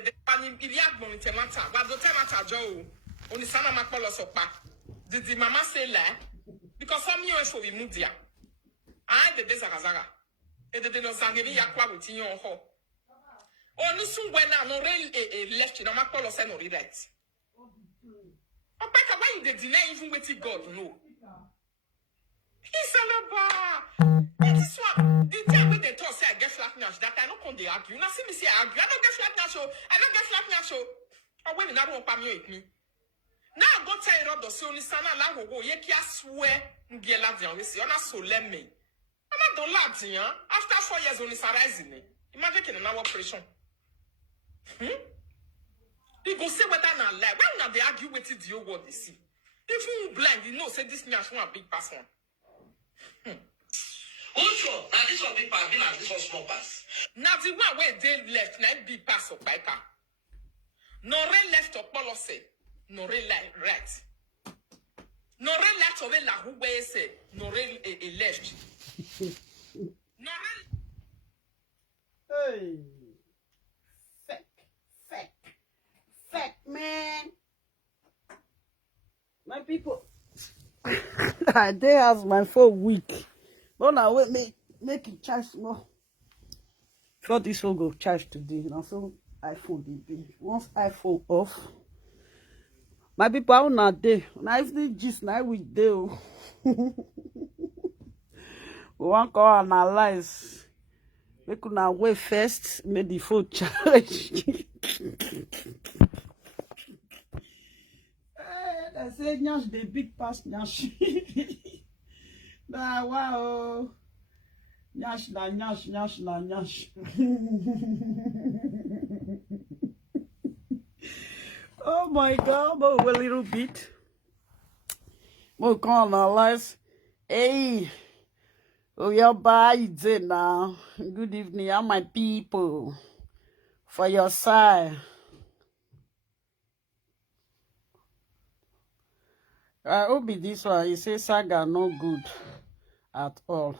de panim iliak monitemata. Wado temata jo. Oni sana makpolo sopa. Did the mama say la? Because some you for we mudia. I de desagazaga. E de no zangemi yakwa with yon ho. Oni sun when no rail left no makpolo say no right. Okpaika, why you dey deny even wetin God know? He's a lover. That is what the time when they talk say I get flat nash, that I don't come they argue. Now see me say I argue. I don't get flat nash. I don't get flat nash. Or when you don't want with me. Now I go tell you the so ni sana la go ye ki swear ngie la dian we see ona so let me. I'm not don la dian after 4 years only rising. Imagine can an operation. You go say whether na lie. Why not they argue with the whole world they see? If you blind, you know say this nash one big person. Which one? Now this one big pass, and this one small pass. Now the one where they left, now big pass of Okpaika. No re left of policy, no re right. No re left of la who way say, no re left. No re. Hey, fake, man. My people, I dare ask my phone weak. But now wait, make it charge more. Before this phone go charge today, now so iPhone dey. Once iPhone off, my people are not there. Now if they just now we do, we want to analyze. We could now wait first, make the phone charge. I say nyash the big pass nyash. Nah, wow. Nyash na nyash. Oh my God, but a little bit. We'll call analyze. Hey, oh your bye now. Good evening, all my people. For your side. I hope this one. You say Saga no good at all.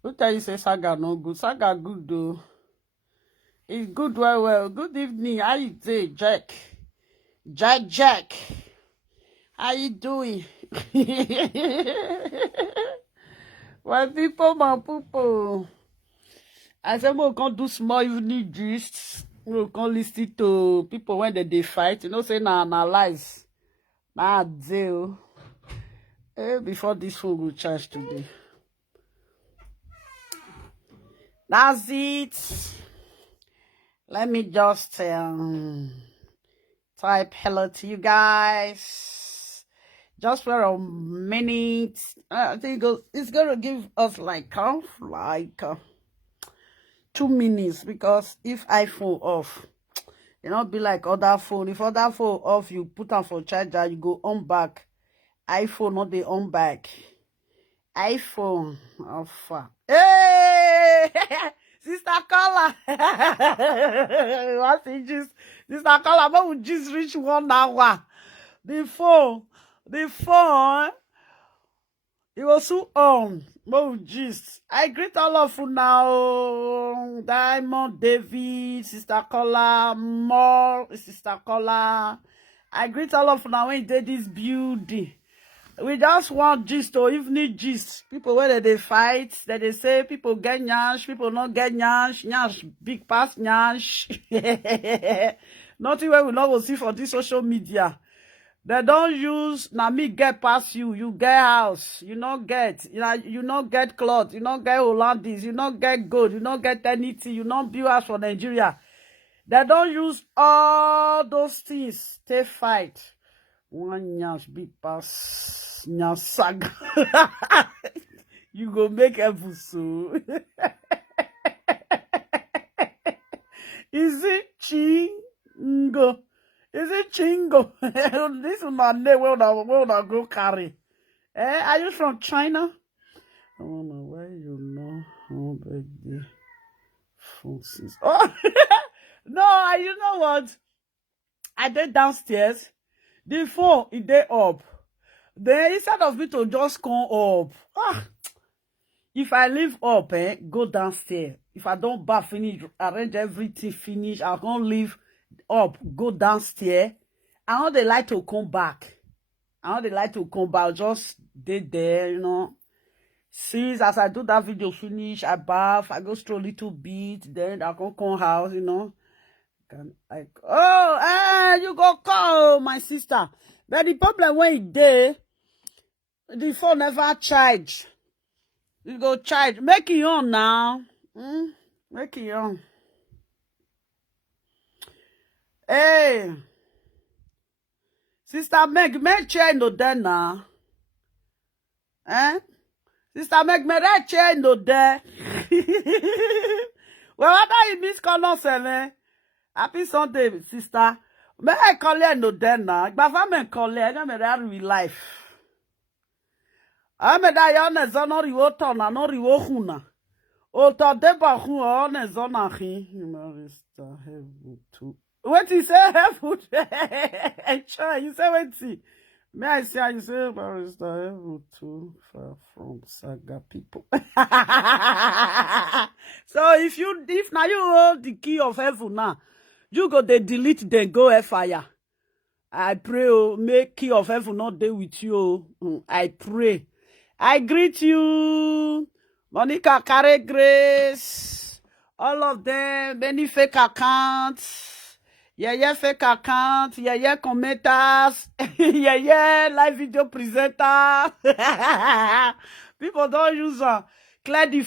Who tell you say Saga no good? Saga good though. It's good well. Good evening. How you doing, Jack? Jack. How you doing? My people. I said we can do small evening gist. We can listen to people when they fight. You know, say na analyze. Nah, deal. Before this phone will charge today. That's it. Let me just type hello to you guys. Just for a minute. I think it's gonna give us like 2 minutes, because if iPhone off, you know, be like other phone. If other phone off, you put on for charger, you go on back. iPhone not the on back. iPhone off. Hey, Sister Carla. What's it just? Sister Carla, but we just reach 1 hour. The phone, it was so on. Oh, jeez. I greet all of you now. Diamond, David, Sister Kola, More, Sister Kola. I greet all of you now when you did this beauty. We just want gist or evening gist. People whether they fight, that they say people get nyash, people not get nyash, big pass nyash. Nothing where we not will see for this social media. They don't use na me get past you. You get house. You not get. You not get cloth. You not get Hollandis. You not get gold. You not get anything. You not build house for Nigeria. They don't use all those things. They fight. One nyash big pass nyash saga. You go make episode. Is it chingo? Is it chingo? This is my name. Where I go carry? Are you from China? I don't know why you know. Oh, birthday. Oh, no, you know what? I did downstairs. The phone, it day up. Then instead of me to just come up, if I leave up, go downstairs. If I don't bath finish, arrange everything finish, I can't leave up, go downstairs. I know they like to come back. Just stay there, you know. Since as I do that video finish, I bath, I go stroll a little bit, then I come house, you know. You go call my sister. But the problem when it dey, the phone never charge. You go charge. Make it on now. Make it on. Hey, sister make chair no there now. Sister make that chair no there. Well, what are you miss call us, Happy Sunday, sister. May I call you no there now? But if I call you, I don't know real life. I me da yo ne zono riwo to na no riwo huna. O to deba hu o ne zona hi. Marista heaven too. What you say heaven? You say what? May I say you say Marista heaven too far from saga people. So if now you hold the key of heaven now, you go they delete then go fire. I pray make key of heaven not there with you. I pray. I greet you, Monica, Carey, Grace, all of them, many fake accounts, fake accounts, commenters, live video presenter. People don't use clear the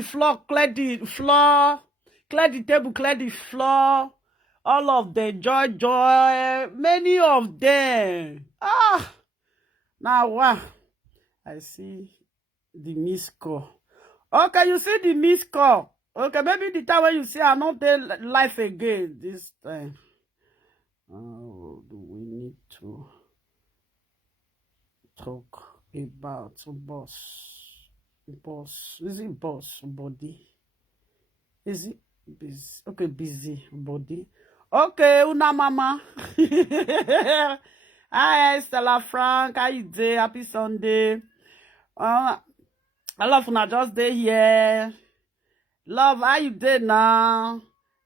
floor, clear the table, clear the floor. All of them, joy, many of them. Now wow. I see the missed call. Okay, you see the missed call. Okay, maybe the time when you see I'm not there live again this time. Do we need to talk about boss? Is it boss body? Is it busy? Okay, busy body. Okay, una mama. Hi, Stella Frank. How you doing? Happy Sunday. I love una just day here. Love, how you doing now?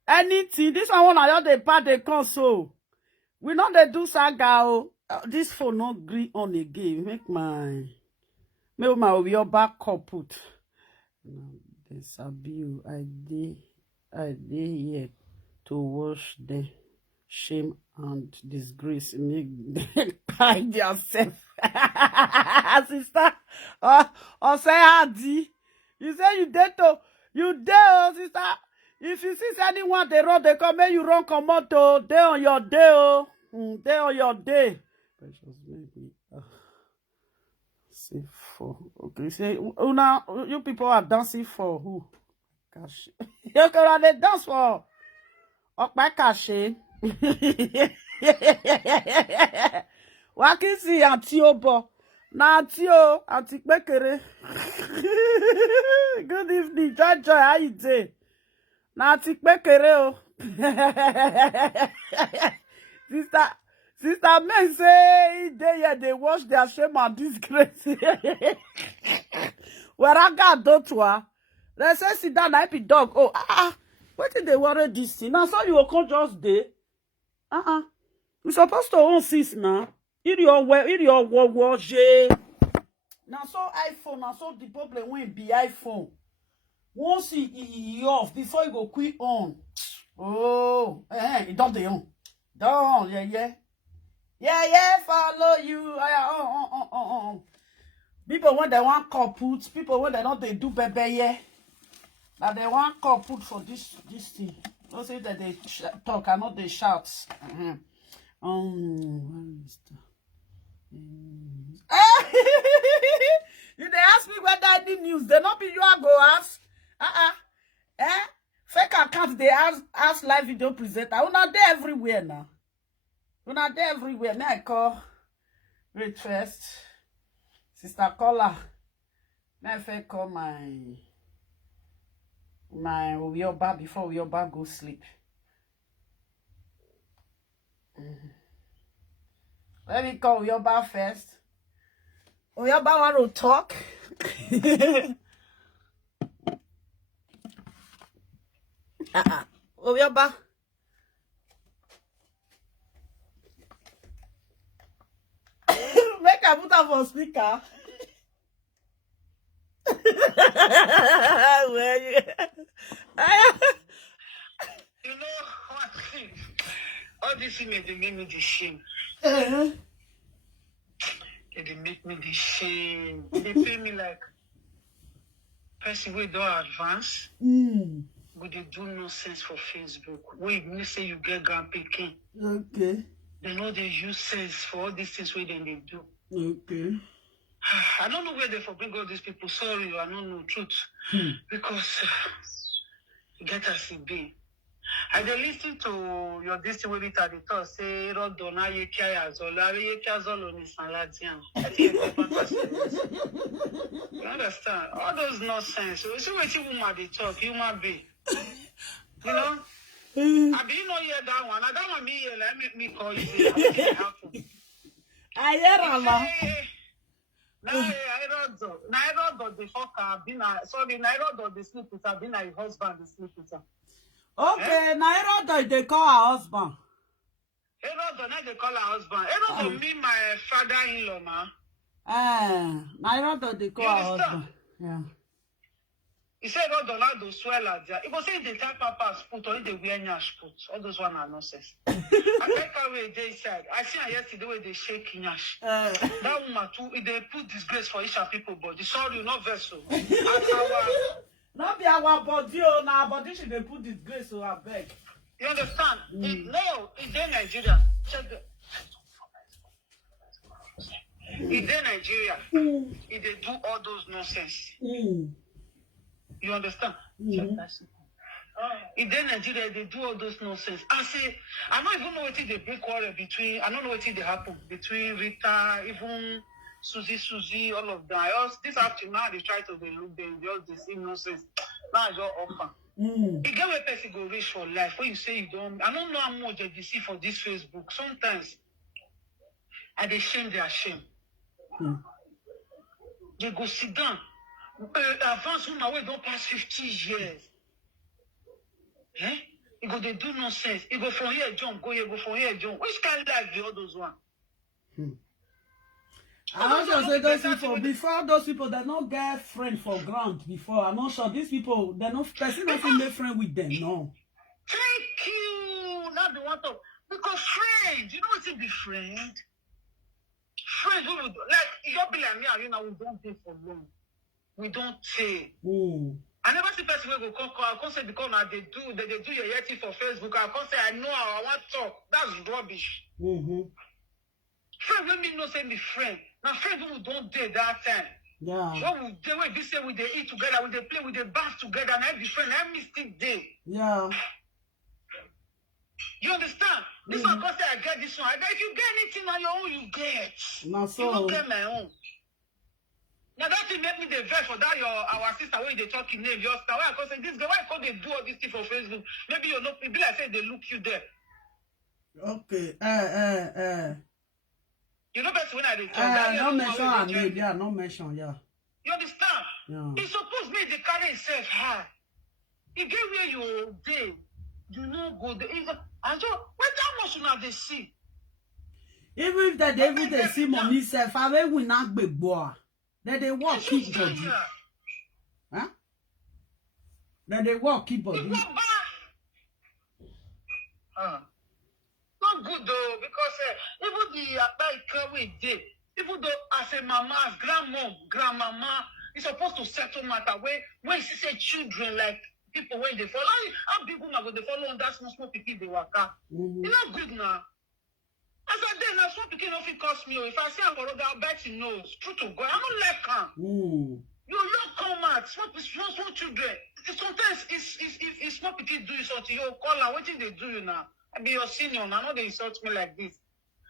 Anything. This one I just dey part the console. We know they do saga. This phone not agree on again. Make my your back put. This abuse. I dey here to wash the shame and disgrace. Make them find yourself. Sister, or say Hadi. You say you dare to, sister. If you see anyone they run, they come, you run come out to day on your day, day on your day. Precious baby. Say for okay. Say una you people are dancing for who? Gosh, you can dance for Okpaika. Wakisi anti obo. Na anti Okpekere. Good evening, Joy. How you doing? Na anti Okpekere. Sister men say they wash their shame and disgrace. Where I got dotwa. They say sit down I be dog. What did they worry this thing? Now so you will come just day. We supposed to own sis now. It your watch. Now so iPhone, now so the problem won't be iPhone. Once he off before you go quick on. Oh, it don't they on. Don't, yeah, follow you. People when they want couple, people when they know they do baby, yeah. Now they want couple for this thing. Don't say that they talk, I know they shout. You they ask me whether I did news. They not be you are go ask. Fake account they ask live video presenter. We're not there everywhere now. We're not there everywhere. Now I call wait first. Sister caller. Now I call my Uyoba before Uyoba go sleep. Let me call Uyoba first. Uyoba want to talk. Uyoba. Make I put her for speaker. Where you? You know what? All this thing they make me the shame. Uh-huh. They make me the shame. They pay me like person we don't advance. But they do nonsense for Facebook. When you say you get grand picking. Okay. They know they use sense for all these things where then they do. Okay. I don't know where they for bring all these people. Sorry, I don't know truth. Because get us in be. I dey listen to your this way at the talk say Rodona Yekiazolo on his Saladian. I think it's fantastic. You understand? All those nonsense. So see what you woman they talk, human being. You know? I be no hear that one. I don't want me here, let me call you. Say, happen. I hear Rama. Nairo the fucker been sorry, Nairo the sleep with her, been her husband the sleep with her. Okay, Nairo they call her husband. Erodo, now they call her husband. Erodo me my father-in-law, ma. Nairo they call her husband. Yeah. He said Erodo now do swell at there. He go say the type papas put or they wear nyash put. All those one are nonsense. I take away they said. I see her yesterday where they shake nyash. That woman too, they put disgrace for each people body. Sorry, not vessel. Not be our body, oh, now body should they put disgrace to her beg. You understand? No, it's in Nigeria. Check the. It's in Nigeria. If they do all those nonsense. You understand? In Nigeria, they do all those nonsense. I say, I don't even know what they break quarrel between. I don't know what they happen between Rita, even Susie, all of them. This afternoon, now they try to look them, just the same nonsense. Now it's all offer. You get where person go reach for life. When you say you don't, I don't know how much they see for this Facebook. Sometimes, and they shame their shame. They go sit down. Advance woman wey don't pass 50 years. You go they do nonsense. You go from here jump, go here, go from here jump. Which kind of life the all those one? I'm not sure say those people before those people they not get friend for ground before. I'm not sure these people they not person not make friend with them. No. Thank you. Now they want to because friend, you know what's it be friend? Friend who would like you be like me and you know we don't pay for long. We don't say. I never see person will go come say because now they do your yeti for Facebook. I can't say I know how I want to talk. That's rubbish. Friend when me no say me friend. Now friend who don't date that time. Yeah. What would they be say we they eat together, we they play, we they bath together, and I be friend, I mistake day. Yeah. You understand? This one because I get this one. I get if you get anything on your own, you get. Now so you don't get my own. Now that thing make me the vex for that our sister where they talking name your sister. Why I say this girl, why can't they do all this thing for Facebook? Maybe you know people like say they look you there. Okay. You know best when I talk. No mention her name, yeah, no mention, yeah. You understand? Yeah. It's supposed me they carry itself high. You get where you day, you know go there. And so what how much now they see? Even if they see mommy self, I will not be boy. Then they walk keep body. Huh? Then they walk keep body. Not good though, because even the Okpaika we did, even though as a mama, as grandmama, is supposed to settle matter when she say children like people when they follow. How big woman when they follow on that small people they work out. It's not good now. As I did now, small people don't cost me. If I say I'm gonna I'll bet you knows. True to God, I'm not left hand. You don't come out, small children. Sometimes it's small people do you something, you call her, what thing they do you now? I be your senior, now they insult me like this.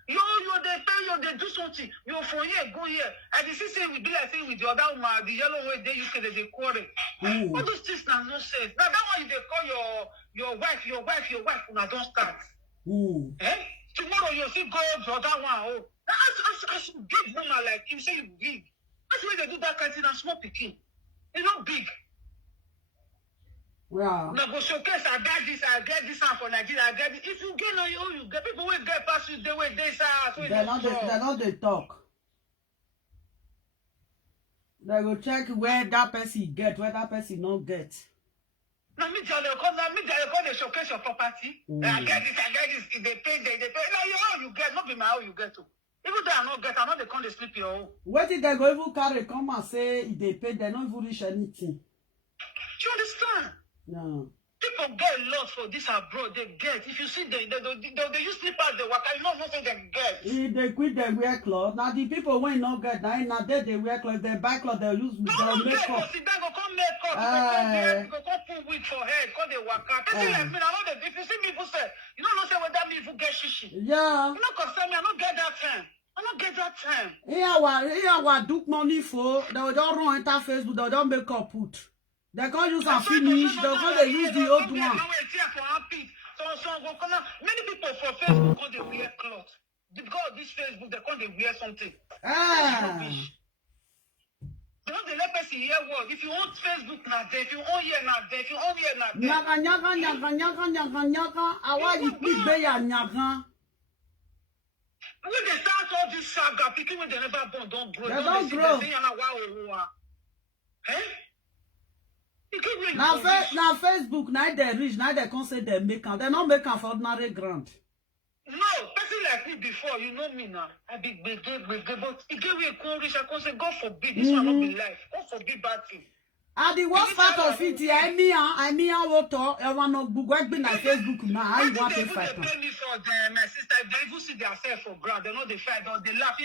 They tell you, they do something. You from here, go here. And the sister will be like saying with the other woman, the yellow way they UK, they quarrel. All those things now no sense. Now that one you they call your wife, when I don't start. Tomorrow you see go the other one. Oh, as big woman like you say you big. That's why they do that kind of thing and small picking. It's not big. Wow. Now go showcase, I get this one for Nigeria, I get it. If you get on your own, you get people will get past you, they will they say, They're not they talk. They go check where that person get, where that person not get. Now me tell you, come they showcase your property. I get this, if they pay. Now your own you get, not be my own you get to. Even though I not get, I know they come they sleep your own. What did they go even carry come and say if they pay, they don't even reach anything. Do you understand? No. People get lost for this abroad. They get. If you see they use slippers, they walk. You know nothing they get. If they quit, they wear clothes. Now the people when not get, now they wear clothes. They buy clothes. They use No, makeup. go sit down, go come make up. Go come put wig for head. Go they walk out. Person like me, I know that if you see me, people say, you don't know say whether me if get shishi. Yeah. You know, concern me. I don't get that time. I don't get that time. Here what do money for? They will just run enter Facebook. They will just make up put. They can't use and finish. They use the old one. Many people for Facebook call they wear clothes. Because of this Facebook, they call they wear something. They don't let person hear word. If you want Facebook now, if you want here now, if you want here now, Nyaga. Awa you big bay and nyaga. When they start all this saga, people when they never born don't grow. They don't grow. Now Facebook, now they rich, now they can say they make them. They not make them for ordinary grant. No, person like me before, you know me now. I be big, but it gave me a cool rich. I can say, God forbid, this one not be life. God forbid bad thing. And the worst part of it, I mean, water, I want to go back on Facebook now. I want to fight. They pay me for them, my sister. If they even see themselves for ground, they know they fight, or they laugh. We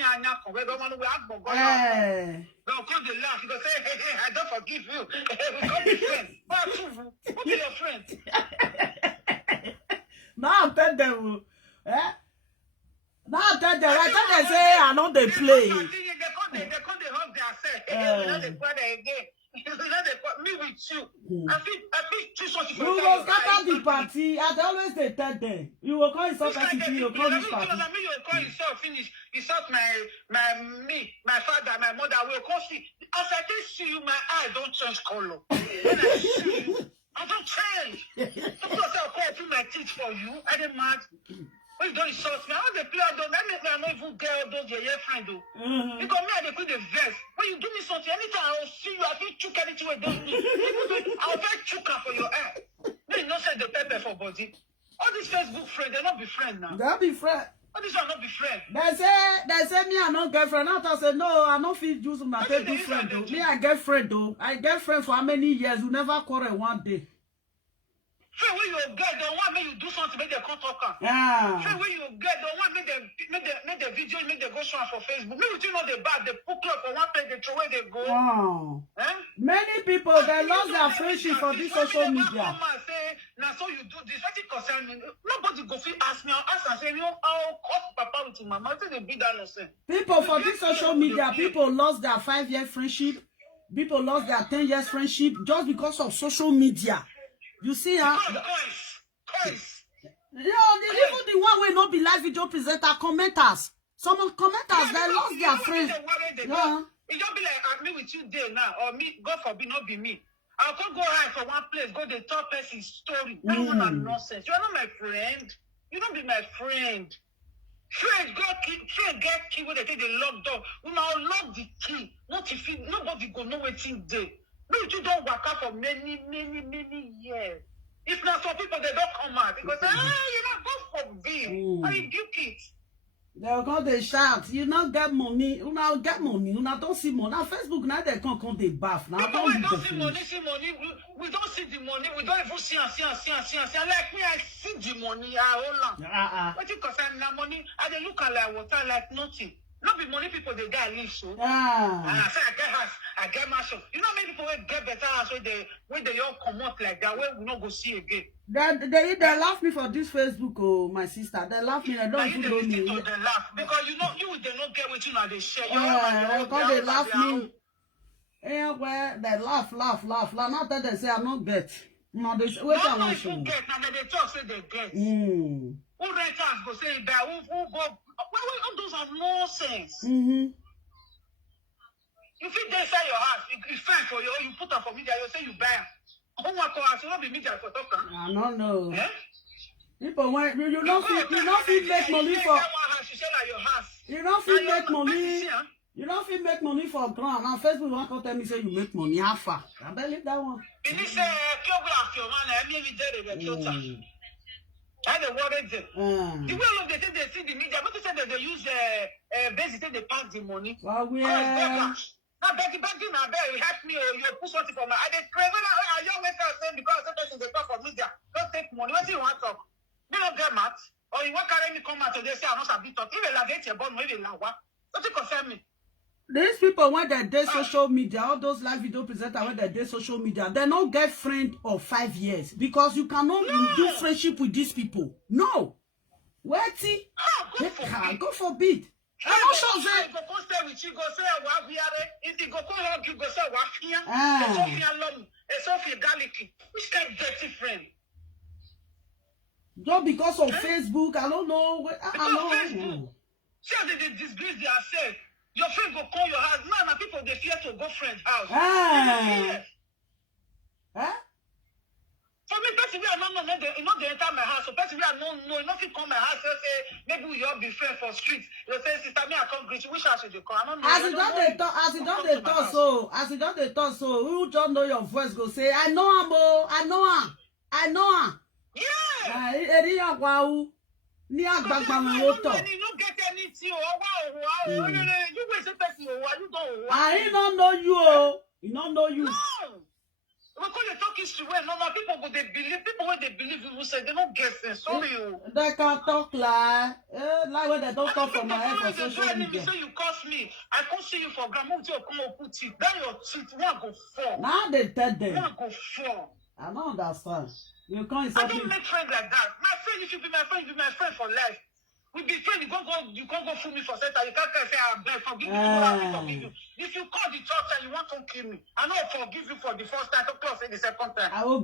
don't want to ask for God. They'll come, they laugh. You go say, hey, I don't forgive you. We come be friends. What be your friend? Now I tell them, Now I tell them, I tell them, say, I know they play. They come, they hug themselves. We know they play again. Me with you. I feel too much for you. You will scatter the party. I always they tell them. You will call yourself party. You will call this party. You will call yourself finish. You saw my father, my mother. Will call see. As I see you, my eye don't change color. When I see you, I don't change. Because I'll call through my teeth for you. I didn't mad. When you don't insult me, how they play out though? That makes me not even get all those your friend though. Because me, I dey put the vest. When you do me something, anytime I will see you, I feel chook anything with don't me. I'll very chook for your hair. Then you not say the pepper for body. All these Facebook friends, they're not be friends now. They'll be friends. All these are not be friends. They say me I no get friend. Now I say no, I no feel use my Facebook friend though. Me I get friend though. I get friend for how many years? We never quarrel one day. Say when you get the one, make you do something, make they come talk. Yeah. Say when you get the one, make the video, make they go show for Facebook. Maybe you know the bad, they put up for one place, they throw away, they go. Wow. Many people they lost their friendship for this social media. Say, now so you do this, what it concern me? Nobody go fit ask me, I'll ask and say, you know, I'll cut papa with him, mama. I think they be that nonsense. People for this social media, people lost their 5-year friendship. People lost their 10 years friendship just because of social media. You see, Coins. Even the one will not be live video presenter commenters. Some of commenters they lost their friends. Yeah. It don't be like me with you there now, or me, God forbid, not be me. I'll go hide for one place, go the top person's story. That one are nonsense. You are not my friend. You don't be my friend. Friend get key when they take the lock door. We now lock the key. Not if nobody go know what's in there. No, you don't work out for many years. If not some people, they don't come out because you know, God forbid. I rebuke it. They'll go they shout, you not get money, you now get money, you now don't see money. Now Facebook now they can't come they bath. Now people we don't see money, we don't see the money, we don't even see. Like me, I see the money, hold on. What you concern now money? I they look at like water like nothing. Not be money people they get live so. And I say I get house, I get mansion. You know many people will get better house when they all come out like that, where we not go see again. They laugh me for this Facebook, oh my sister. They laugh me, they don't even know me. They laugh because you know they don't get what you know they share. Because they laugh me. Well, they laugh. Not that they say I not get. No, they say wait I want to get. Now they talk say they get. Who rent house go say that? Who go? All those are nonsense. You fit dey inside your house, you find for you, you put up for media, you say you buy. Who want to house? You not be media for talk. I don't know. People want you not fit make money for. House, you say like your house. You not fit make money. You don't feel make money for ground. Now Facebook won't come tell me say you make money. How far? I believe that one. You say, kill me after your man, I mean, we did it, filter. And the water is the way they say they see the media, but they say that they use basically they pass the money. Well, we now, Betty, now, you help me, or you put something for me. I did crazy now. I don't make us say because sometimes they talk for media. Don't take money. What do you want to talk? You don't get mad. Or you want carry me come out today, say I'm not a bit of. Even la get your bond, maybe la what? Don't you concern me? These people, when they do social media, all those live video presenters, when they do social media, they don't get friend of 5 years because you cannot do friendship with these people. No. Wait, God forbid. I don't show that. Go stay with you, go say what we are. If you go home, you go say what here. It's Sophia Gallic. Which kind of dirty friend? Just because of Facebook, I don't know. I know. Facebook. See how they disgrace themselves. Your friend go call your house. No, people they fear to go friend's house. For me, person we are not they enter my house. So person we are not fit come my house. Say maybe we all be friends for street. You say sister me I come greet you. Which house should you come? I don't know. As it don't they talk so. Who don't know your voice go say I know him. I know him. Yeah. Wow. Ni agbagba mo to. You don't get anything. You wait say person you don't. I don't know you. He don't know you. No. Because they talk history well, no, people go they believe when they believe you say they don't guess it. Sorry you. They can talk like when they don't talk from my head for social media. So you curse me. I can't see you for grandma to come up put it. Then your teeth one go fall. Now they tell them. One go fall. I don't understand. You can't I don't make friends like that. My friend, if you be my friend, you be my friend for life. We be friends, you can't go fool me for center. You can't say I'm bad, forgive me, forgive you. If you call the church and you want to kill me, I know forgive you for the first time, to say the second time. I will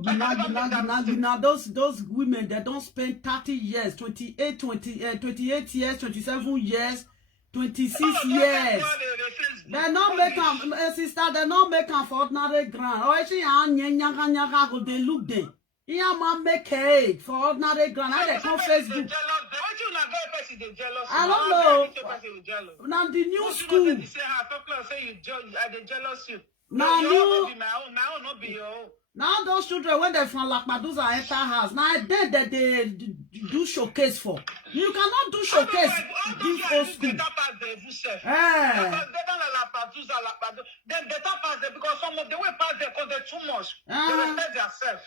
now those women that don't spend 30 years, 28 years, 27 years, 26 years. They not make them, sister, they not make them for ordinary ground. Or actually, they look there. Yeah, man, make cake for ordinary ground. I come Facebook. I don't know. Now the new school. Now those children when they from Lakmaduza enter house. Now that they do showcase for. You cannot do showcase this old school. Then better pass there because some of the way pass there because they're too much. They respect themselves.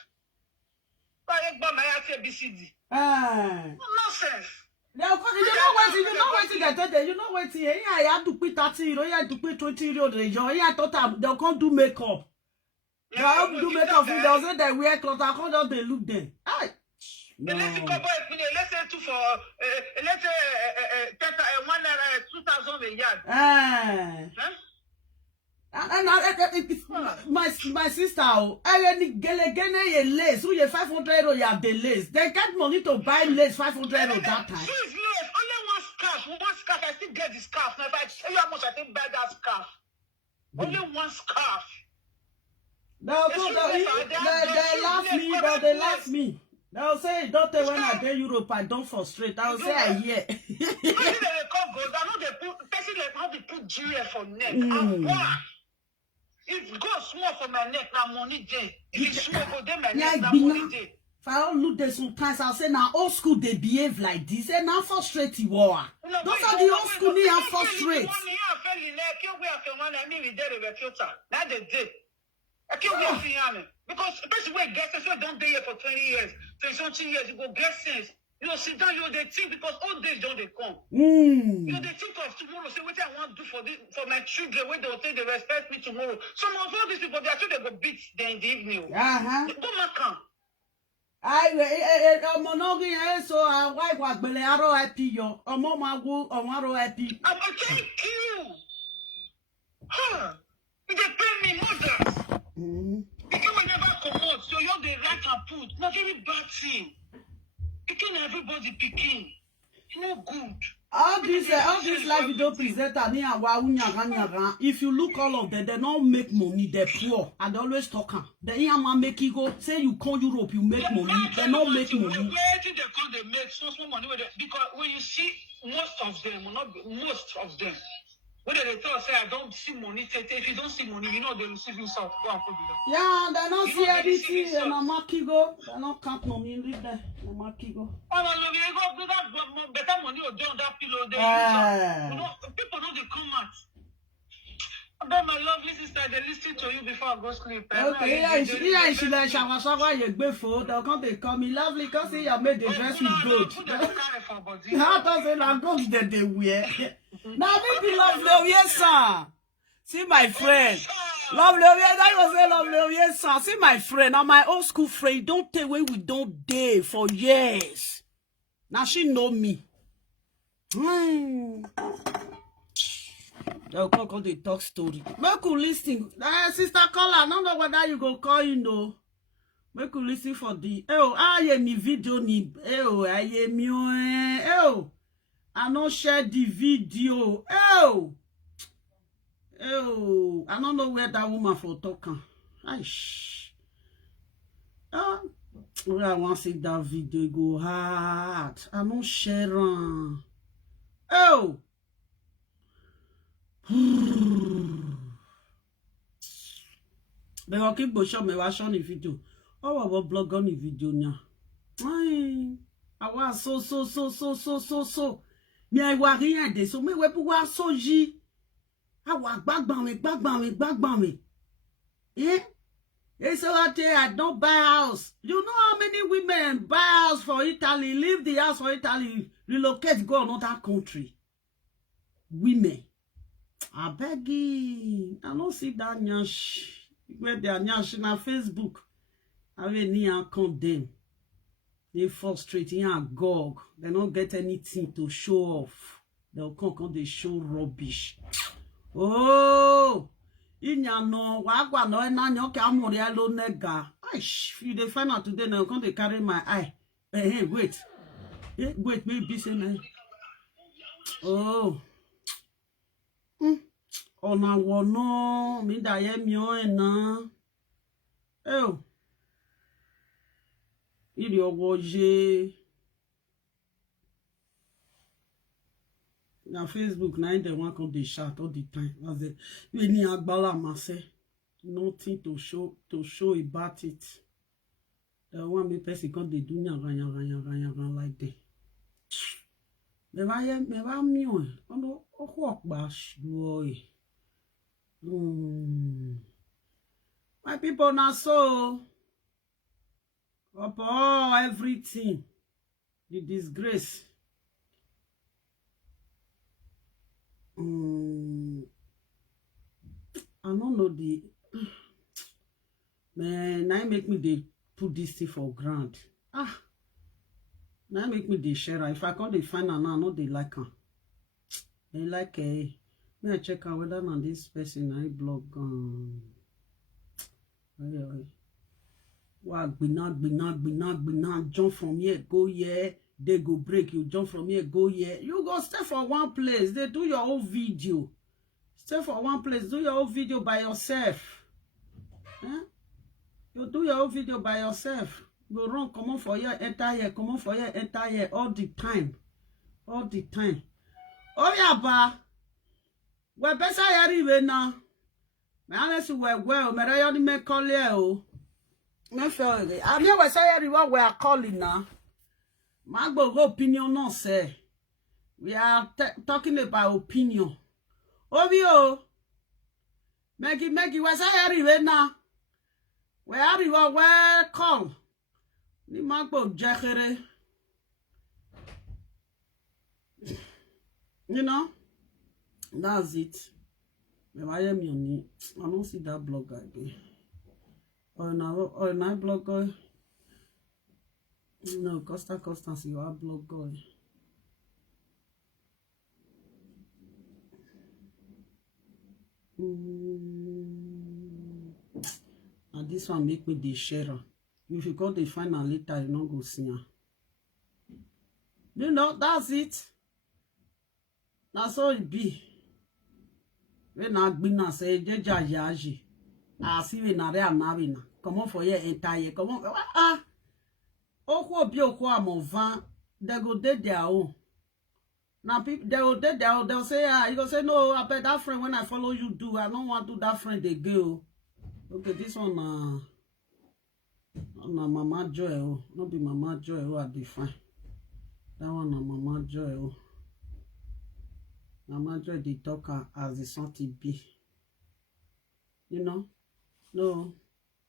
BCD. Nonsense. You know what? I had to put 30 euro, I had to put 20 euro. I thought they can't do makeup. They don't do makeup. They say they wear clothes. I can't just they look there. No. Let's say 2 for let's say 2,000 a yard. My sister, I lace. Who you 500 euro? You have the lace. They get money to buy lace 500 euro that time. Only one scarf. I still get the scarf. Now, if I tell you how much I think buy that scarf, only one scarf. They laugh me. They'll say, daughter, when I go Europe, I don't frustrate. I'll say, I hear. They put jewelry for neck. If it goes small for my neck, now money day. If it's small for them, my neck, now money day. If I don't look there sometimes, I'll say, now old school, they behave like this. And now frustrate you all. Those are the old school, they are frustrate. Because especially when guess since we don't be here for 20 years, 20 years, you go get sense. You know, sit down, you know, they think because all days don't they come. You know, they think of tomorrow, say what I want to do for my children, when they will say they respect me tomorrow. Some of all these people, they are sure they go beat them in the evening. Don't make come. So why was Belearo happy? Your Mama will or happy. I can't kill. Huh? They pay me mother. You can never come out, so you're the right and put. Not any bad thing. Picking everybody picking. No good. All these live video presenter, if you look all of them, they don't make money, they're poor. And they always talk. They make you go, say you come Europe, you make money. They don't make money. Where did they come, they make small money with it? Because when you see most of them, When they talk, say, I don't see money. If you don't see money, you know they receive insult. Go and put it down. Yeah, they don't see anything. They They no makigo. They don't count money. Leave there. No makigo. Oh, no, they go that better money or on that pillow. They use you know, people know they come out. But my lovely sister, they listen to you before I go sleep. Okay, yeah, she like shawa you go for. They come they call me lovely because you made the dress with gold. How does it like gold that they wear? Now baby lovely, oh yes sir. See my friend. Lovely, oh yes, I was say lovely, oh yes sir. See my friend, now my old school friend, don't tell where we don't date for years. Now she know me. They'll call the talk story. Make you listen. Sister caller, I don't know whether you go call in though. Make you listen for the I me video ni I me I don't share the video. I don't know where that woman for talking. Aish. When I want to see that video, it go hard. I don't share. They will keep pushing me watch on the video. Oh, I will blog on the video now. I was so. Me I was here de so me we pouvoir soji. I was back me. Eh? So I don't buy house. You know how many women buy house for Italy, leave the house for Italy, relocate, go another country. Women. I beg you. I don't see that nyash. Where they are nyash na Facebook. I will need to condemn. They frustrating and gog. They don't get anything to show off. They'll come they show rubbish. Oh, inyano wagwa no na nyoke amori alo nega. Aish, you dey find out today now come they carry my eye. Hey, wait. Wait, maybe say na. Oh. Ona wono mi da ye mi o ena. Iri owo je. Na Facebook na they want come dey shout all the time. As the you ni agbala ma say nothing to show about it. The one me person come dey do nyanga like that. Me ba mi o. Ono Okpaika boy. My people now so upon everything, the disgrace. I don't know the man. Now make me they put this thing for ground. Now make me they share. If I can't find her now, I know they like her. They like me I check out whether on this person I blog wow, gbina, jump from here, go here, they go break, you jump from here, go here. You go stay for one place, they do your own video. Stay for one place, do your own video by yourself. You do your own video by yourself. You run, come on for here, enter here, come on for here, enter here, all the time. Oh yeah, ba. We better arrive now. Me honest we well, me ra you me call here me feel it. I mean we say arrive we are calling now. My opinion no say. We are talking about opinion. Obio. Maggie we say arrive now. We arrive we call. Ni magbo jekere. You know? That's it. I don't see that blogger again. Or now blogger. No, Constance, you are blogger. And this one make me the sharer. If you go to find her later, you not go see her. You know, that's it. That's all it be. When I gbina say jeja yaji. See we na re amabina. Come on for your entire. Come on. Okwo bi okwo amovan. They go dey their own. Now people they'll say, you go say, no, I bet that friend when I follow you do, I don't want to do that friend they go. Okay, this one Mama Joy, oh, not be Mama Joy, oh, I define. That one Mama Joy, oh. Mama Joy they talk as the something be. You know? No.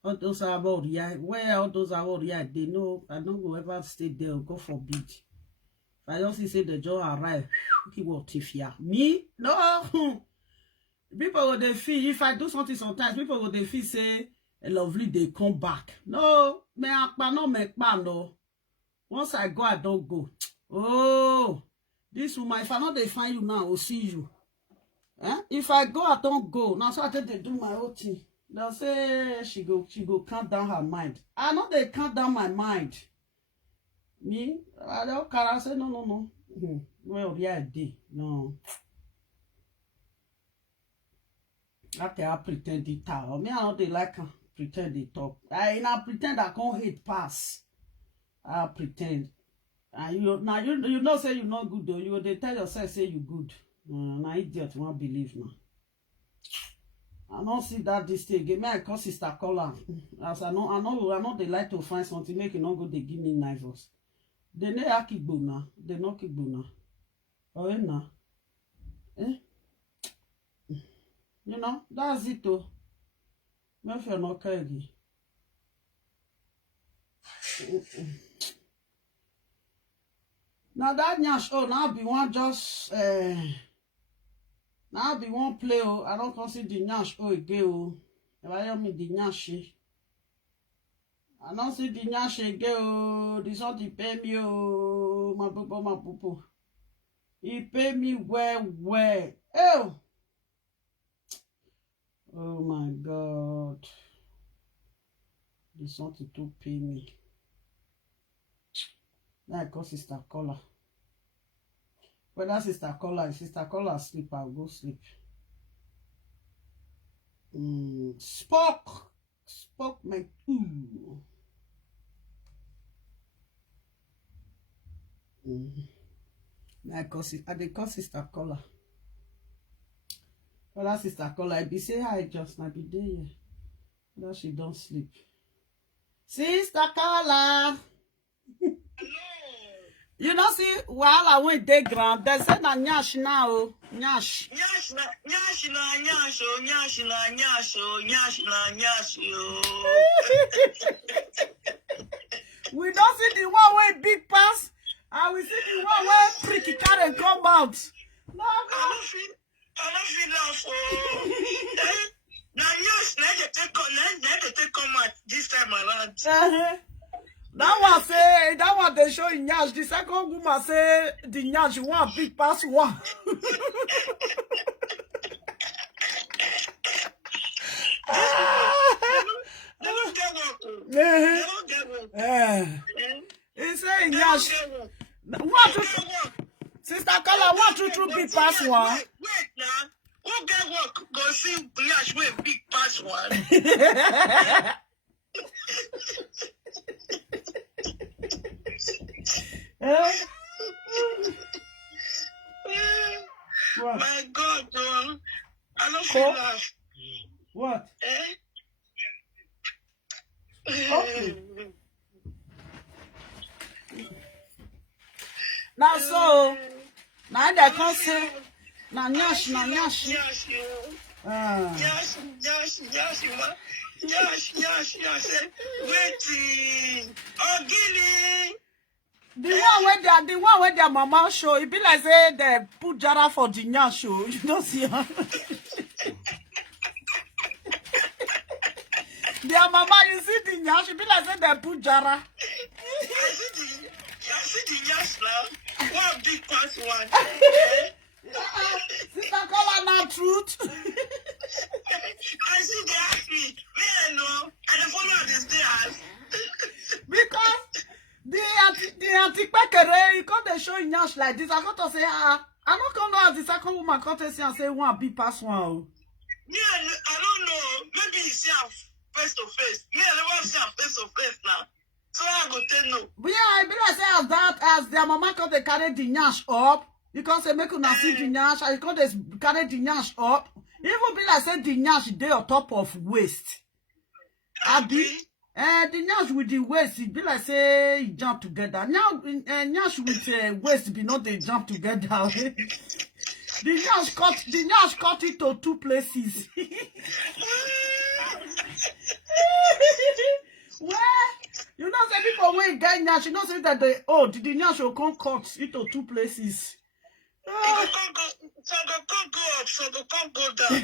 All those are about where all those are about they know I don't go ever stay there, God forbid. If I just say the job arrive, keep what tifia. Me? No. People will they feel if I do something sometimes, people will they feel say a lovely they come back. No, no. Once I go, I don't go. Oh, this woman, if I know they find you now, I'll see you. If I go, I don't go. Now so I tell they do my whole thing. They'll say she go calm down her mind. I know they calm down my mind. Me, I don't care. I say no. Well, yeah, I did. No. Okay, I pretend it talk. Me, I know they like pretend they talk. I pretend I can't hate pass. I pretend. And you know say you not good though. You they tell yourself say you good. Now idiot won't believe now. I don't see that this thing again. Me I call sister caller. As I know they like to find something make it not go. They give me nervous. They ne akigbo na. They not kigbo na. Oh na. You know that's it though. Me if you're not carry. Now that nyash now be one just now be one play I don't consider the nyash again if I hear me the nyash I don't see the nyash again this not the pay me my popo he pay me well oh my God this not to pay me that cause sister caller. Whether sister caller sleep, I'll go sleep. Spoke my two. I dey call sister caller. Whether sister caller, I be say hi just na be there. Whether she don't sleep. Sister caller. You know, see, while I went day ground, they said na nyash now, nyash. Nyash na. We don't see the one way big pass, and we see the one way pricky carry come out. No, I don't feel now for. Now nyash, let take come out this time around. That one they show in nyash. The second woman say the nyash one big pass one. They don't get work. They don't get work. He say nyash. What? Sister Carla, what to big pass one? Wait now. Who get work? Go see nyash with big pass one. My God, I don't feel that. What? Okay. Now so, now they can say, na nyash. Waiting. Ogini. The one where their mama show, it be like say they put jara for the nyash show. You don't see her. Their mama, you see the nyash, it be like say they put jara. I see the nyash now. One big pass one. Sister Carla, not truth. I see they ask me. Me, I know. I don't follow this day. Because the anti-pekere, you can't show in nyash like this. I got to say, I don't come down as the second woman come to say and say one big pass one. Yeah, I don't know. Maybe you see her face to face. Me, I never see her face to face now. So I go tell no. But yeah, I be like say as their mama come they carry the nyash up. Because they make una see the nyash, and because they carry the nyash up. Even be like say the nyash dey on top of waist. Abi, the nyash with the waist, it be like say it jump together. Now, nyash with waist be not they jump together. The nyash cut it to 2 places. Well, you know say people when get nyash, you know say that the nyash will come cut into 2 places. Some go up, some go down.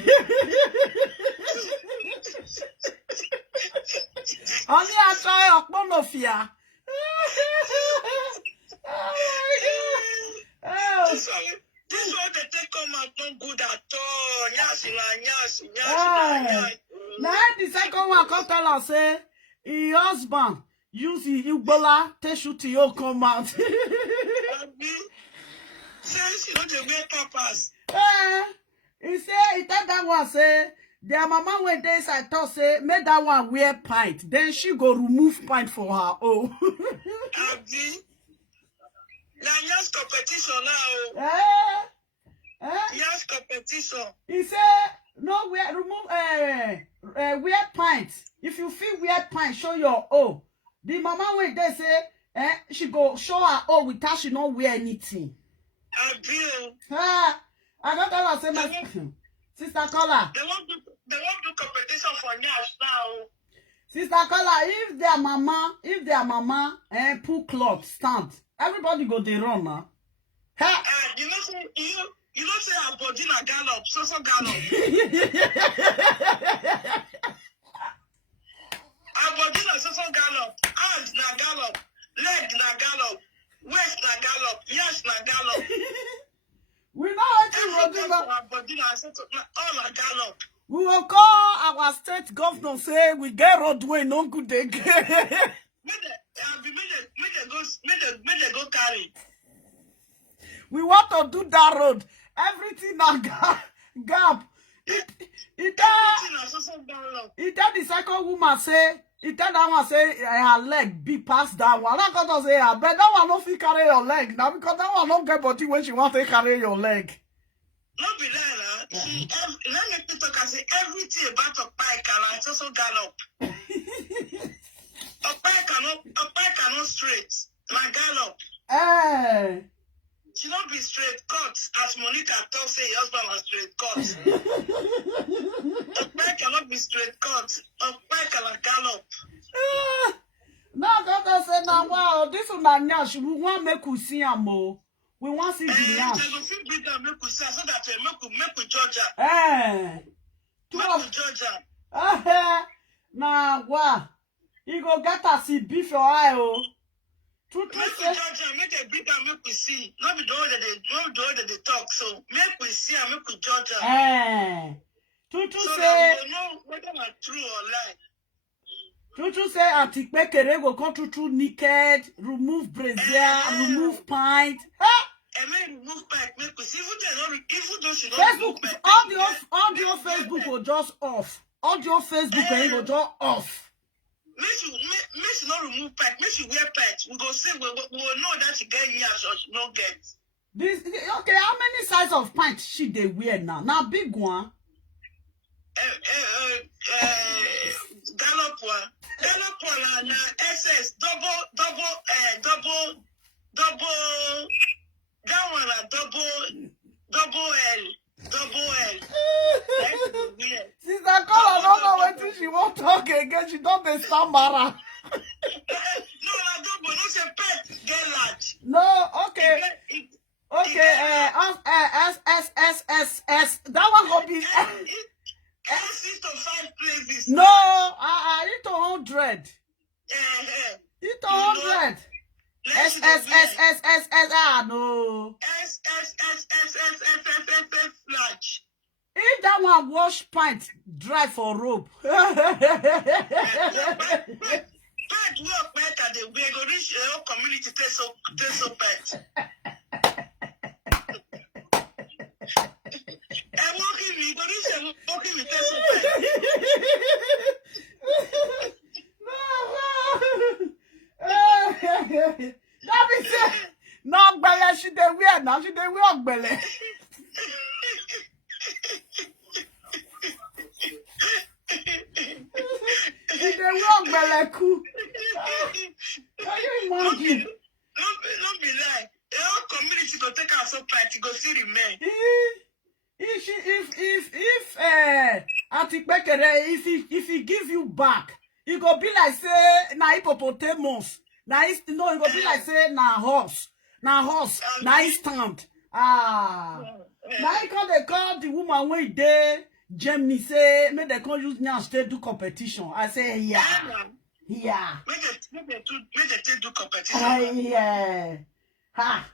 Only I try Okpolofia. Oh my God. This one they take come out not good at all. Nyash. Now the second one come tell us say his husband use the Ebola to shoot your come out. Say she don't wear papas. He tell that one say their mama went there inside thought say make that one wear pint. Then she go remove pint for her own. Abi. Now yes competition now. Yes competition. He say no remove wear pint. If you feel wear pint, show your O. The mama went there say she go show her O without she not wear anything. I don't tell her say my sister Kola. They won't do competition for Nyash now. Sister Kola, if their mama put cloth stand, everybody go they run now. You know say her body na gallop, so gallop. Her body na so gallop, hands na gallop, leg na gallop, waist na gallop, yes na gallop. We know what you will do. Her body na so all na gallop. We will call our state governor say we get roadway no good again. Make they go carry. We want to do that road. Everything na gap. He tell the second woman say, he tell that one say her leg be past that one. I'm not gonna say her, but that one no fit carry your leg now because that one don't get body when she want to carry your leg. No be there, let me talk and say everything about Okpaika and also gallop. Okpaika no straight, my gallop. She don't be straight cut, as Monica talk say her husband was straight cut. Okpaika cannot be straight cut. Okpaika na gallop. Now doctor say now wow, this one nyash we want make we see am o. We want see the nyash. They go fit bring am make we see so that make we judge her. Make we judge her. Nah wow. You go get a see beef your eye o. Make we judge her, make they bring am make we see. Not be the way that they talk. So make we see and make we judge her. Tutu so say that we know whether na true or lie. Tutu say Okpaika go come Tutu naked, remove brazier, remove pint. And make remove pint, make we see. Even though she don't Facebook, remove pint, audio Facebook will just off. Audio Facebook will just off. Make she not remove pint, make she wear pint. We go say we will know that she get years or she not get. This okay, how many size of pint she they wear now? Now big one. Gallop one na SS double. That one na double L. Sister Kola don't know what she won't talk again. She don't dey stammer. No, na double. No say pet get large. No, okay. Okay, S. That one go be. Consist of 5 places. No, it's 100. It's 100. S, no. S large. If that one wash pint, dry for rope. Pet work better than we go reach the whole community taste so pet. And walking me, go reach the walking me taste so pet. No. That be say, no, she dey wear now. She dey wear ogbele. She dey wear ogbele ku. Can you imagine? Don't be lie. The whole community go take her so tight, go see remain. If Auntie Bekere, if he give you back, it go be like say na hippopotamus. It go be like say na horse, na stand. Now he they call the woman when they Germany say make they can't use now stay do competition. I say yeah. Make they do competition. Yeah. Ha.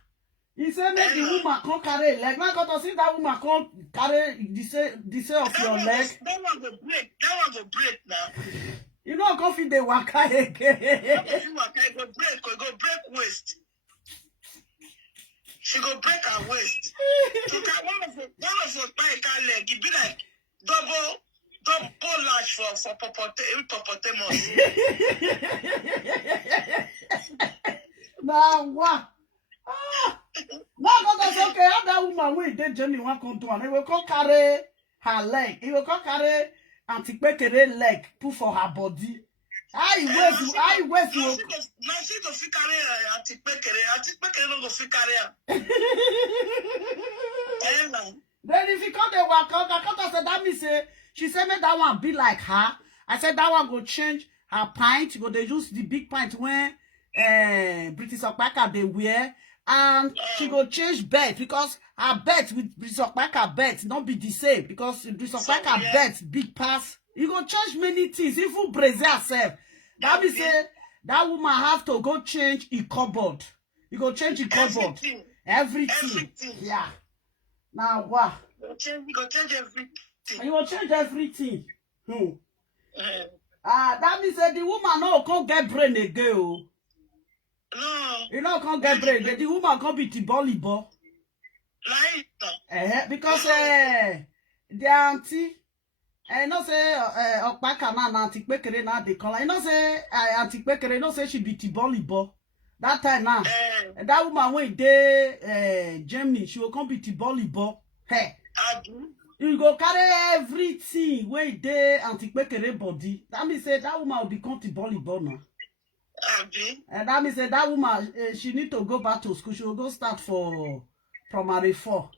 He said make the woman can't carry leg. Now got to see that woman can't carry the say of your leg. That one go break. That one go break now. You know, coffee they waka again. Go break waist. She go break her waist. So one of Okpaika leg, it be like double lash for hippopotamus. Now what? Now that's okay. How that woman will they journey one come to and he will come carry her leg. He will come carry Auntie Bekere leg put for her body. How you Now she go fit carry Auntie Bekere. Auntie Bekere no go fit carry her. Then if you come the walk out, I said that me say she said make that one be like her. I said that one go change her pint. Go they use the big pint when British Okpaika they wear. And she go change bed because her bed with British Okpaika bed not be the same because British Okpaika bed big pass. You go change many things. Even Brazil herself. That means say that woman have to go change a cupboard. You go change a cupboard. Everything. Yeah. Now what? You go change everything. You will change everything. That means that the woman no can't get brain again. No. You know can't get brain. The woman can't be the volleyball. Because the auntie, no say Okpaika na Auntie Bekere na they call her. You know say Auntie Bekere no say she be the volleyball. That time now, that woman when they Germany, she will come be the volleyball. Hey. You go carry everything where they Auntie Bekere body. That means say that woman will become the volleyball now. And that means that woman she need to go back to school. She will go start for primary 4.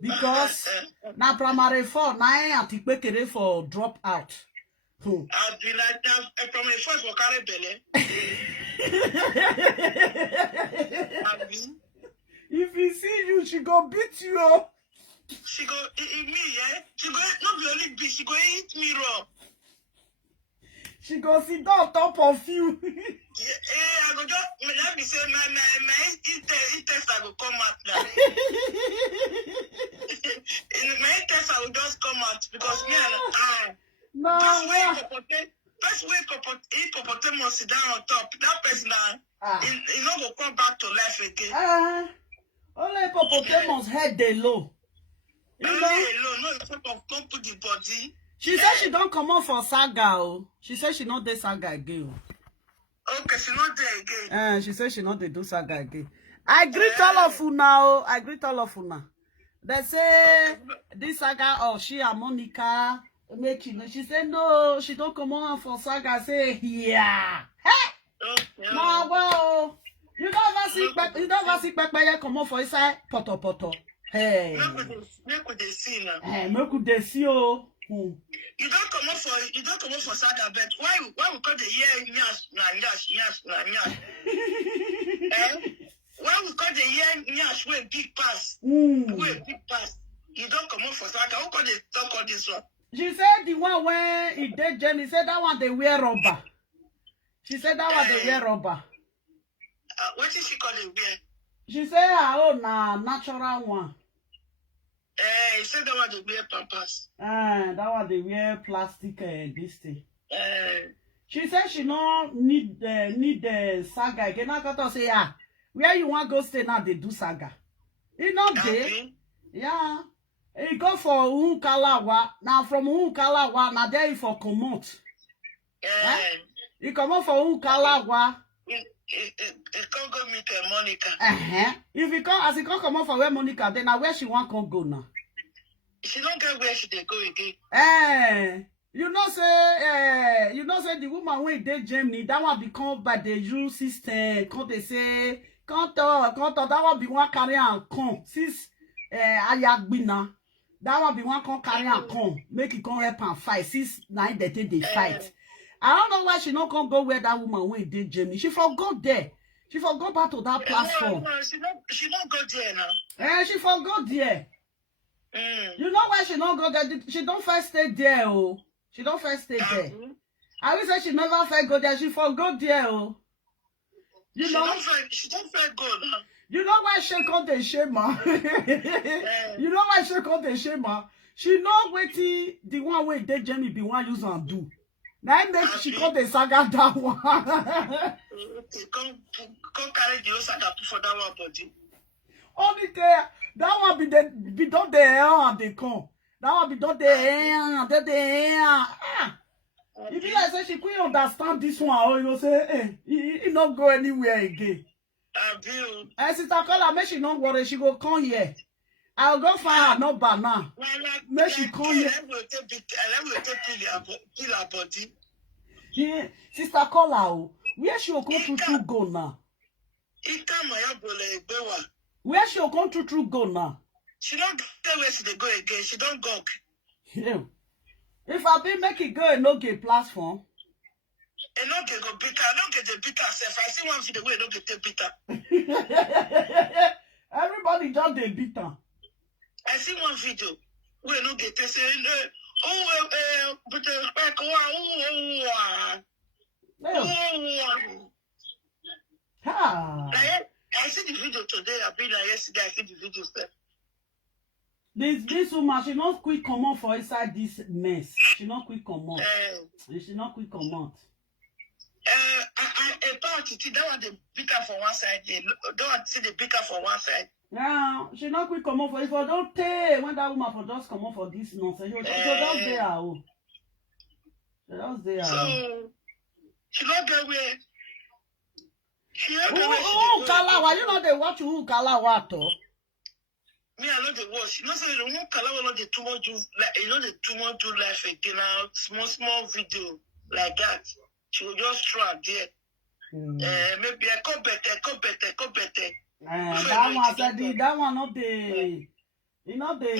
Because now primary 4 now Auntie Bekere for drop out. I'll be like that primary 4 for carry belly. If he see you, she go beat you. She go eat me, She go not be only beat, she go eat me raw. She go sit down on top of you. I go just let me say my intestine I go come out now. My intestine will just come out because me and I. No. First way hippopotamus sit down on top. That person he not go come back to life again. Only hippopotamus head they low. You know? No, it's come put the body. She said she don't come out for saga. She said she not there saga again. Okay, she not there again. She said she not there do saga again. I greet all of you now. They say this saga of she and Monica make you know. She said no, she don't come out for saga. I say yeah. Hey! Now wow. You don't see Pepeye come out for inside poto. Hey. Make we dey see now. Make we dey see oh. You don't come up for saga, but why we call the year nyash? Why we call the year nyash with big pass? With big pass. You don't come up for saga. Who call the talk on this one? She said the one when he did Jenny said that one they wear rubber. She said that one they wear rubber. What did she call it wear? She said her own natural one. He said that one they wear pampers. That one they wear plastic this thing. She said she no need the saga again. I got to say where you want go stay now they do saga. It not there. Yeah. He go for Unkalawa. Now from Unkalawa, now there for Komot. He come out for Unkalawa. It can't go meet Monica. If he come, as he come out for where Monica, then now where she want come go now? She don't get where she dey go again. You know say the woman when they Germany, that one become by the Jew system. Can't they say can't that one be one carry and come since Ayagbina. That one be one come carry and come, make it come help and fight. Since nine they take they fight. I don't know why she not come go where that woman when they Germany. She forgot there. She forgot back to that platform. No, she don't go there now. She forgot there. You know why she don't go there? She don't first stay there, oh. She don't first stay there. I will say she never first go there. She forgot there, oh. You know? She don't first go now. You know why she called the shema? You know why she called the shema? She know waiting the one way they Jenny be one use and do. Now make she called the saga that one. Okay, come carry the saga for that one body. Only there. That one be done there and they come. That one be done there. If you like say she couldn't understand this one, or you say, he not go anywhere again. Sister Kola, make she not worry, she go come here. I'll go find her number now. Make she come here. Yeah, Sister Kola, where she will come to go now? Where she will come to go now? She don't tell where she go again. She don't go. Yeah. If I be make it go and no get platform. And not get go bitter. I don't get the bitter self. I see one video where don't get the bitter. Everybody just the bitter. I see one video where no get to say I see the video today. I've been like yesterday. I see the video stuff. This woman, she not quick come out for inside this mess. She not quick come out. She not quick come out. About it, that one the bitter for one side. Don't want to see the bitter for one side. Yeah, she not quick come out for it. For don't tell when that woman for just come out for this nonsense. She just there. Oh. She just there. So she not get where. Kalawa, you know they watch who Kalawa to. Me, I know the watch. You know, say the one Kalawa not the too much do like you know the too much do life again now. Small video like that. She will just throw out there. Maybe I come better. That one said that one not the you know the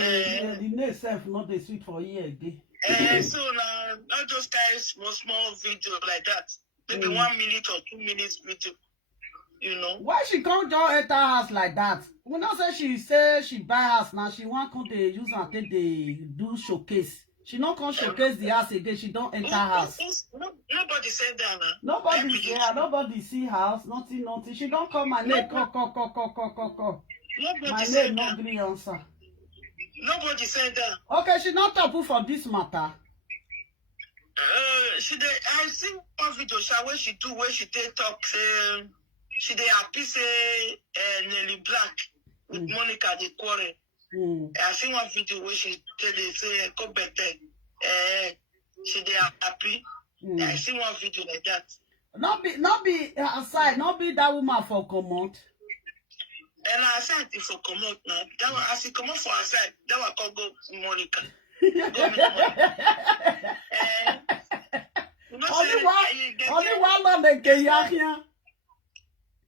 name self not the sweet for you again. So now not just carry small video like that. Maybe 1 minute or 2 minutes video. You know. Why she can't just enter house like that? We not say she buy house now. She want come to use and take the do showcase. She not come showcase the house again. She don't enter house. Nobody said that. Nobody see her. Nobody see house. Nothing. She don't call my name. Call. My name not green answer. Nobody said that. Okay, she not taboo for this matter. I seen one video where she do where she take talk she dey happy say Nelly Black with Monica the quarrel. I seen one video where she tell they say Kokobiri. She dey happy. I seen one video like that. Not be aside, not be that woman for comment. And aside if for comment now, that one as he come out for aside, that one can go Monica. Only one man they get here.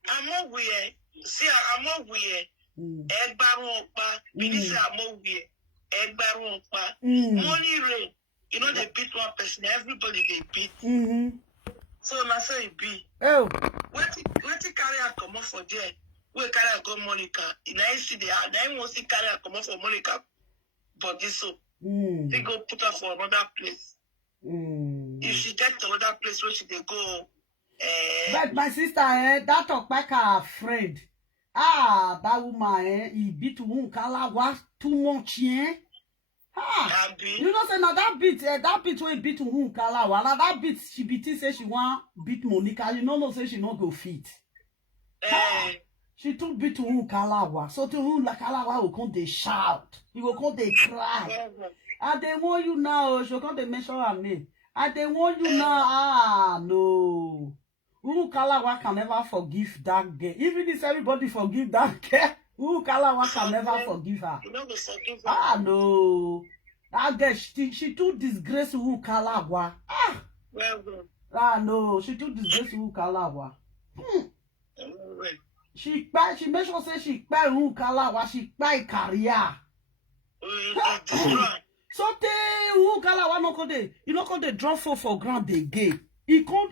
I'm not weird. See, I'm not weird. Egbarun Okpa. Bidisi I'm not weird. Egbarun Okpa. Money rain. You know they beat one person. Everybody they beat. So now say it be. Oh. What carry a come up for there? We carry a go Monica. Now you see the now you want to carry a come up for Monica. But this so they go put her for another place. If she get to another place where she they go. But my sister, that Okpaika afraid. That woman, he beat Kalawa too much, You know, say now that beat where he beat Kalawa. Now that beat, she beat say she want beat Monica. You know, say she not go fit. She took beat Kalawa. So to Kalawa will come they shout. He will come they cry. And they want you now. She will come they mention her name. And they want you now. No. Kalawa can never forgive that girl. Even if everybody forgive that girl, Kalawa can never forgive her. You know, we forgive her. Ah, no. That girl, she too disgrace Kalawa. Ah. Well, Ah, no. She too disgrace Kalawa. She make sure say she pay Kalawa. She pay career. So te Kalawa no go dey, you no go dey drop for ground again. He can't.